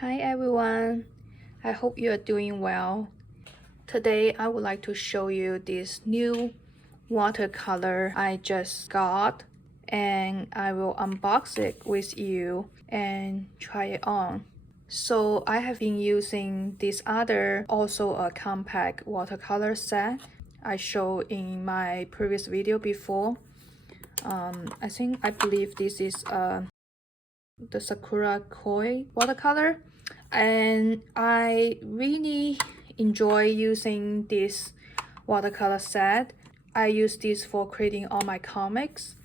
Hi everyone, I hope you are doing well. Today I would like to show you this new watercolor I just got, and I will unbox it with you and try it on. So I have been using this other, also a compact watercolor set I showed in my previous video before. I believe this is the Sakura koi watercolor, and I really enjoy using this watercolor set. I use this for creating all my comics,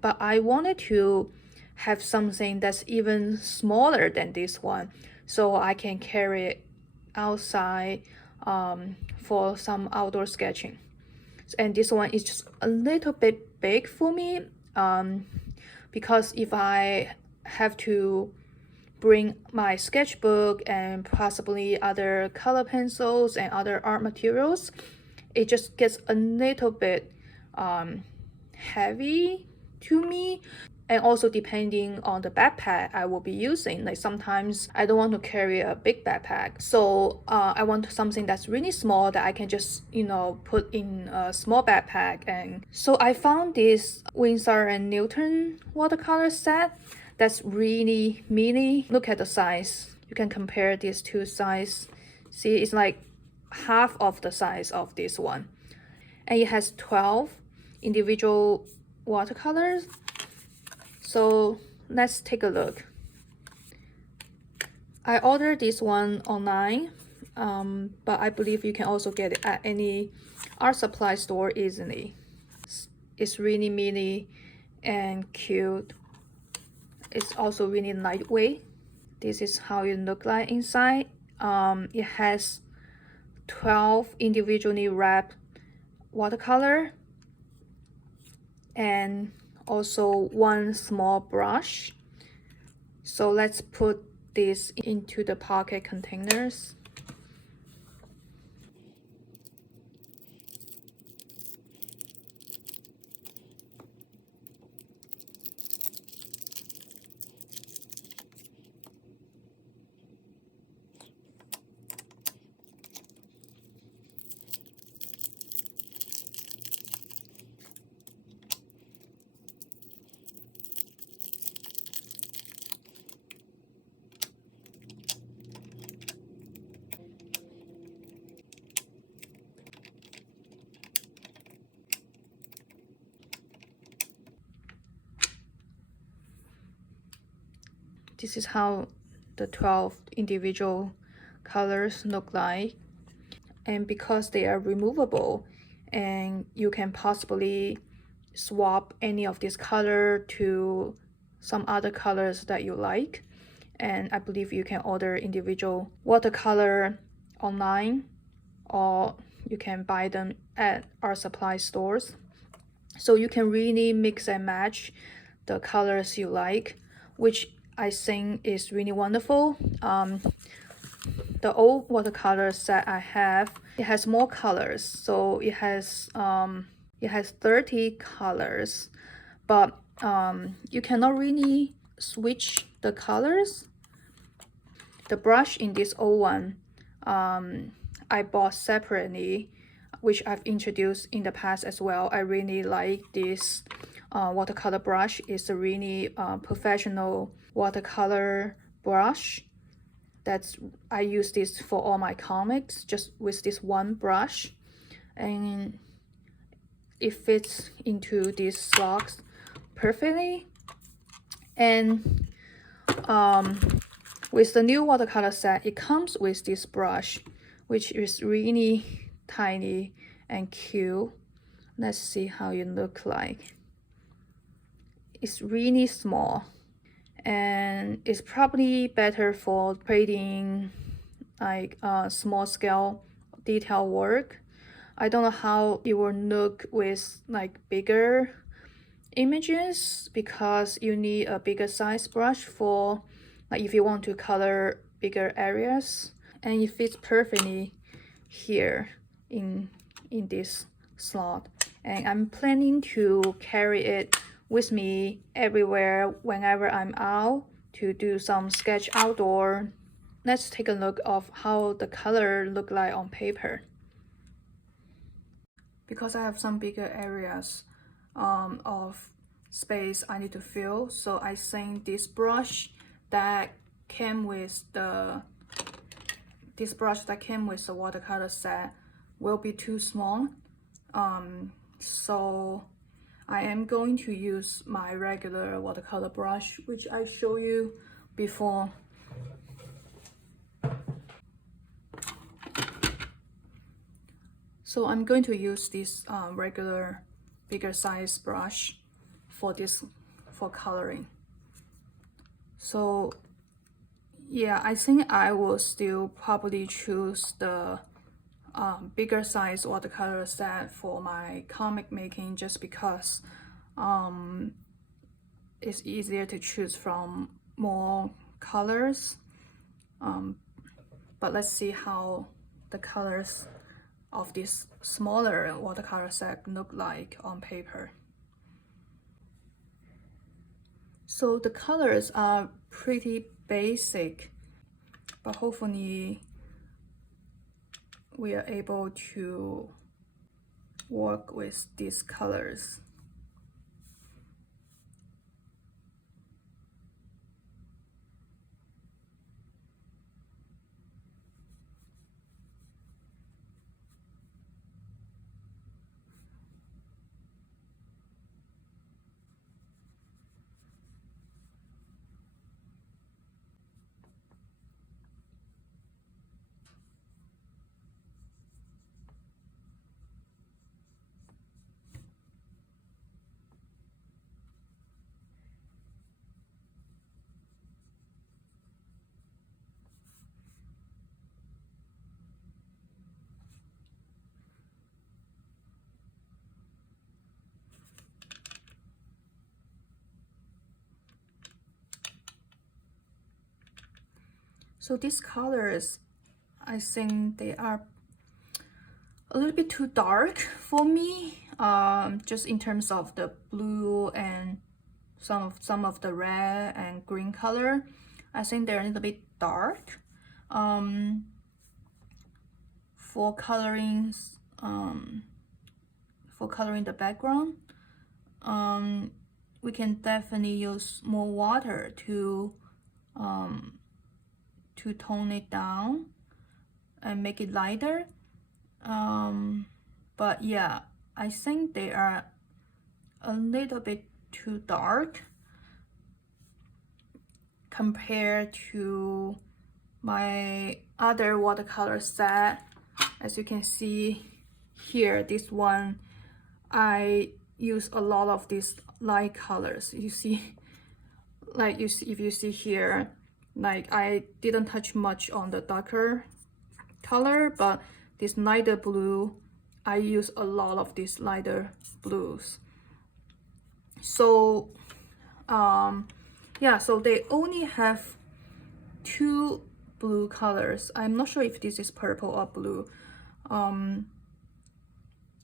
but I wanted to have something that's even smaller than this one so I can carry it outside for some outdoor sketching. And this one is just a little bit big for me because if I have to bring my sketchbook and possibly other color pencils and other art materials, it just gets a little bit heavy to me. And also depending on the backpack I will be using, like sometimes I don't want to carry a big backpack, so I want something that's really small that I can just put in a small backpack. And so I found this Winsor&Newton watercolor set that's really mini. Look at the size. You can compare these two sizes. See, it's like half of the size of this one, and it has 12 individual watercolors. So let's take a look. I ordered this one online, but I believe you can also get it at any art supply store easily. It's really mini and cute. It's also really lightweight. This is how it looks like inside. It has 12 individually wrapped watercolor and also one small brush. So let's put this into the pocket containers. This is how the 12 individual colors look like. And because they are removable and you can possibly swap any of this color to some other colors that you like. And I believe you can order individual watercolor online, or you can buy them at art supply stores. So you can really mix and match the colors you like, which I think is really wonderful. The old watercolor set I have, it has more colors, so it has 30 colors, but you cannot really switch the colors. The brush in this old one I bought separately, which I've introduced in the past as well. I really like this watercolor brush. It's a really professional watercolor brush. I use this for all my comics, just with this one brush, and it fits into these slots perfectly. And with the new watercolor set, it comes with this brush, which is really tiny and cute. Let's see how it looks like. It's really small, and it's probably better for creating like small scale detail work. I don't know how it will look with like bigger images, because you need a bigger size brush for like if you want to color bigger areas, and it fits perfectly here in this slot. And I'm planning to carry it with me everywhere whenever I'm out to do some sketch outdoor. let's take a look of how the color look like on paper. Because I have some bigger areas of space I need to fill, so I think this brush that came with the watercolor set will be too small. So I am going to use my regular watercolor brush, which I showed you before. So I'm going to use this regular bigger size brush for coloring. So yeah, I think I will still probably choose the bigger size watercolor set for my comic making, just because it's easier to choose from more colors. But let's see how the colors of this smaller watercolor set look like on paper. So the colors are pretty basic, but hopefully we are able to work with these colors. So these colors, I think they are a little bit too dark for me, just in terms of the blue and some of the red and green color. I think they're a little bit dark. For coloring the background, we can definitely use more water to tone it down and make it lighter. But yeah, I think they are a little bit too dark compared to my other watercolor set. As you can see here, this one, I use a lot of these light colors. You see, like if you see here, like I didn't touch much on the darker color, but this lighter blue, I use a lot of these lighter blues. So yeah, so they only have two blue colors. I'm not sure if this is purple or blue,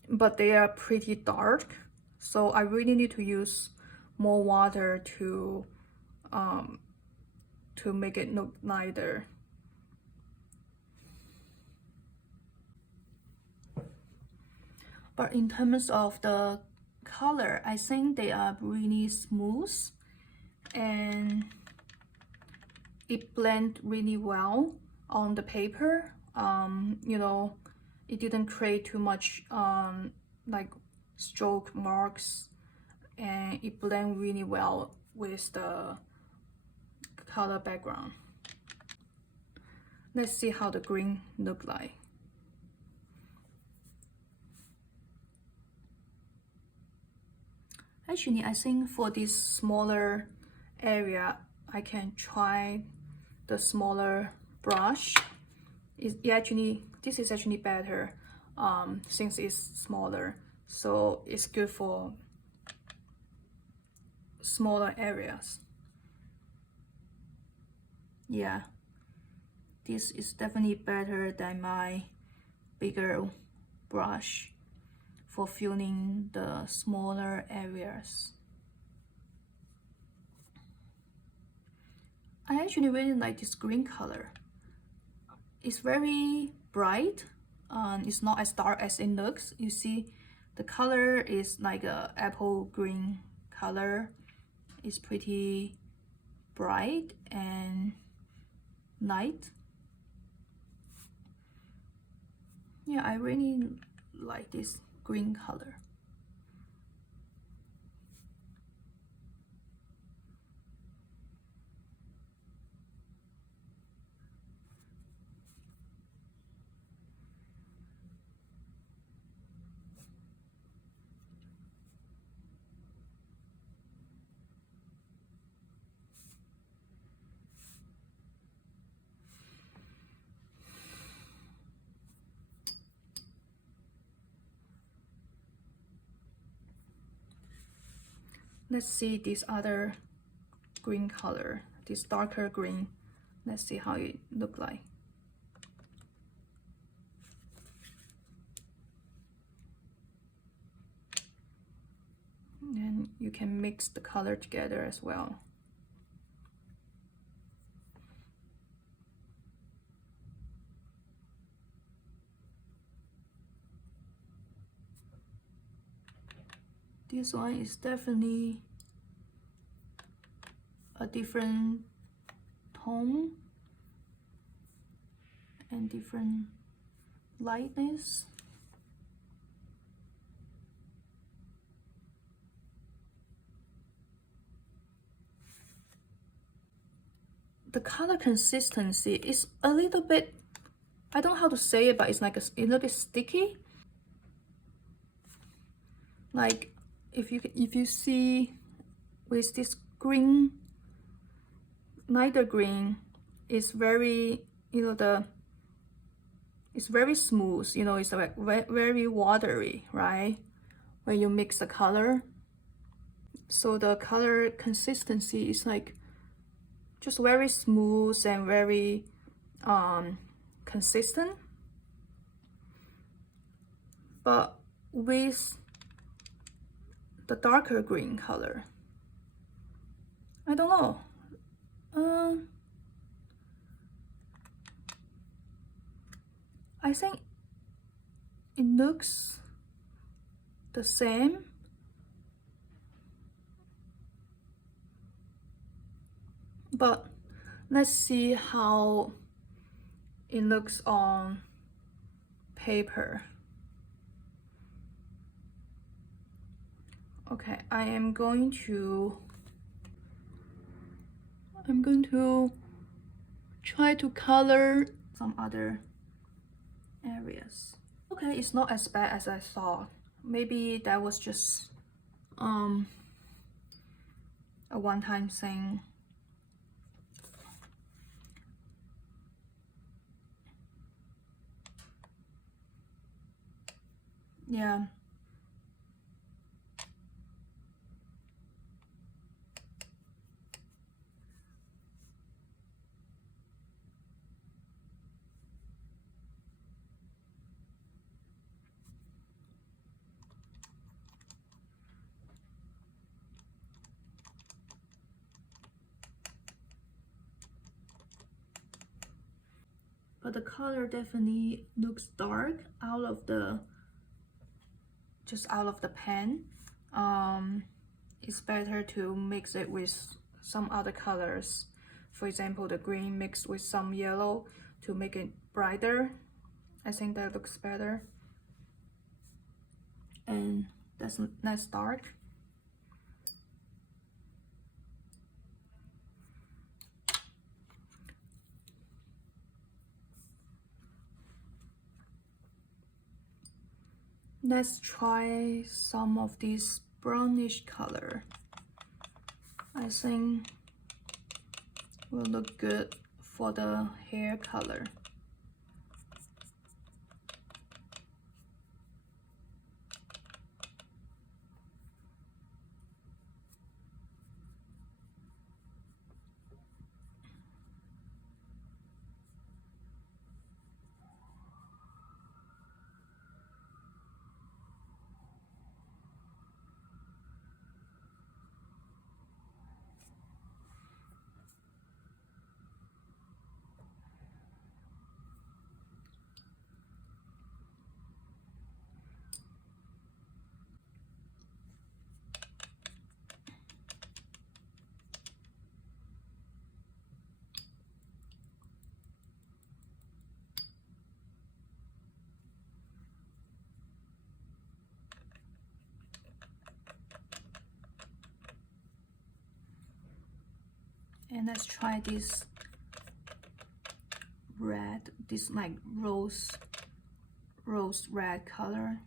but they are pretty dark, so I really need to use more water to make it look lighter. But in terms of the color, I think they are really smooth and it blends really well on the paper. You know, it didn't create too much like stroke marks, and it blends really well with the color background. Let's see how the green look like. Actually, I think for this smaller area, I can try the smaller brush. This is actually better since it's smaller, so it's good for smaller areas. Yeah, this is definitely better than my bigger brush for filling the smaller areas. I actually really like this green color. it's very bright. It's not as dark as it looks. You see the color is like a apple green color. It's pretty bright and light. Yeah, I really like this green color. Let's see this other green color, this darker green. Let's see how it look like. And you can mix the color together as well. This one is definitely a different tone and different lightness. The color consistency is a little bit, I don't know how to say it, but it's like a little bit sticky. Like if you see with this green, lighter green, it's very, it's very smooth, it's like very watery, right? When you mix the color. So the color consistency is like just very smooth and very consistent. But with the darker green color, I don't know. I think it looks the same, but let's see how it looks on paper. Okay, I'm going to try to color some other areas. Okay, it's not as bad as I thought. Maybe that was just a one-time thing. Yeah. But the color definitely looks dark out of the pen. It's better to mix it with some other colors. For example, the green mixed with some yellow to make it brighter. I think that looks better. And that's dark. Let's try some of this brownish color. I think will look good for the hair color. And let's try this red, this like rose red color.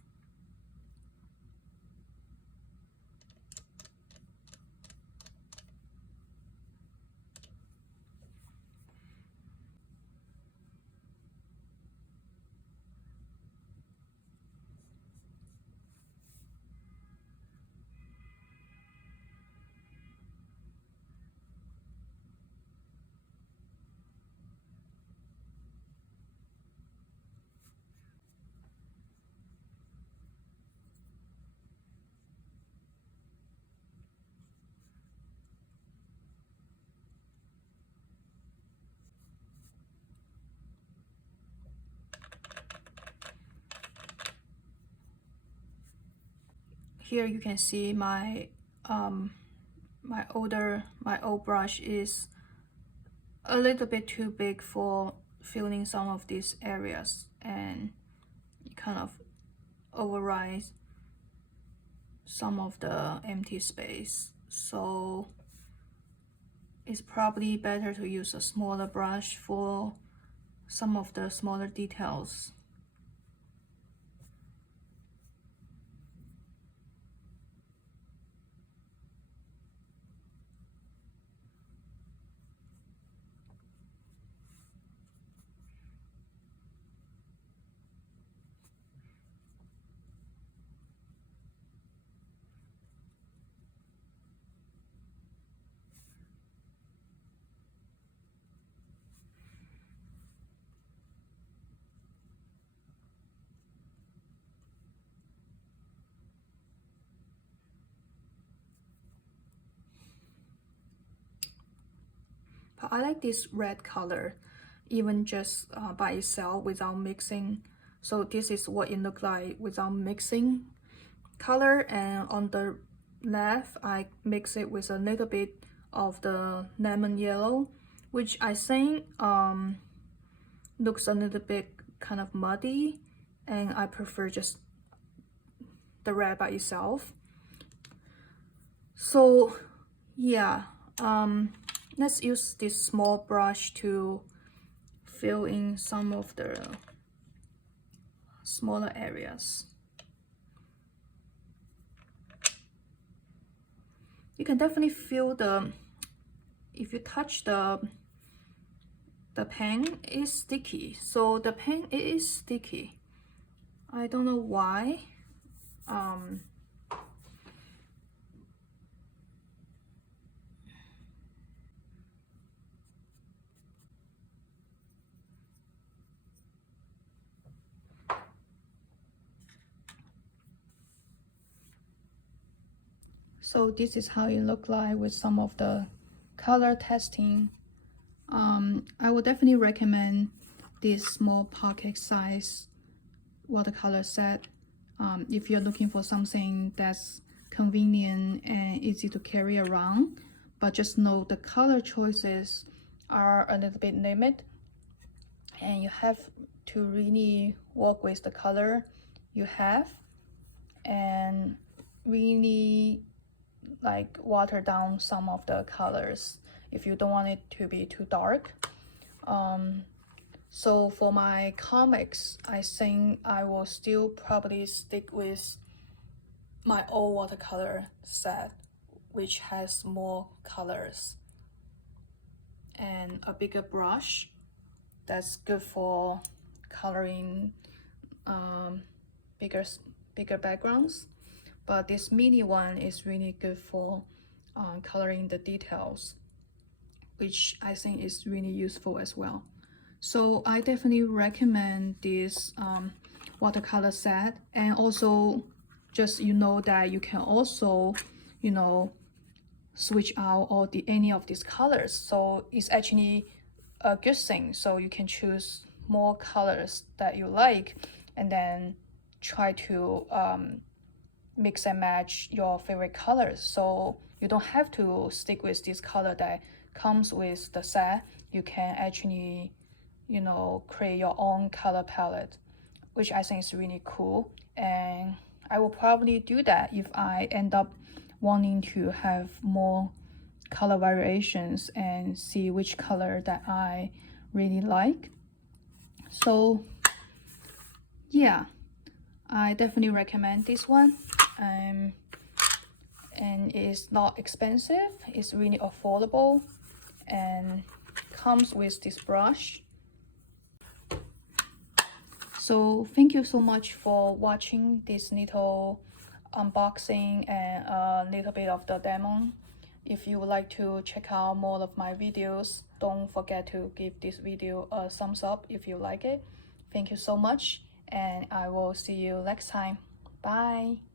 Here you can see my my old brush is a little bit too big for filling some of these areas, and it kind of overrides some of the empty space. So it's probably better to use a smaller brush for some of the smaller details. But I like this red color, even just by itself without mixing. So this is what it looks like without mixing color. And on the left, I mix it with a little bit of the lemon yellow, which I think looks a little bit kind of muddy, and I prefer just the red by itself. So yeah, let's use this small brush to fill in some of the smaller areas. You can definitely feel if you touch the pen, is sticky. So the pen, it is sticky. I don't know why. So this is how it look like with some of the color testing. I would definitely recommend this small pocket size watercolor set if you're looking for something that's convenient and easy to carry around. But just know the color choices are a little bit limited, and you have to really work with the color you have and really like water down some of the colors if you don't want it to be too dark. So for my comics, I think I will still probably stick with my old watercolor set, which has more colors and a bigger brush that's good for coloring bigger backgrounds. But this mini one is really good for coloring the details, which I think is really useful as well. So I definitely recommend this watercolor set. And also, just that you can also switch out any of these colors. So it's actually a good thing. So you can choose more colors that you like, and then try to mix and match your favorite colors. So you don't have to stick with this color that comes with the set. You can actually create your own color palette, which I think is really cool. And I will probably do that if I end up wanting to have more color variations and see which color that I really like. So yeah, I definitely recommend this one. And it's not expensive, it's really affordable, and comes with this brush. So thank you so much for watching this little unboxing and a little bit of the demo. If you would like to check out more of my videos, don't forget to give this video a thumbs up if you like it. Thank you so much, and I will see you next time. Bye.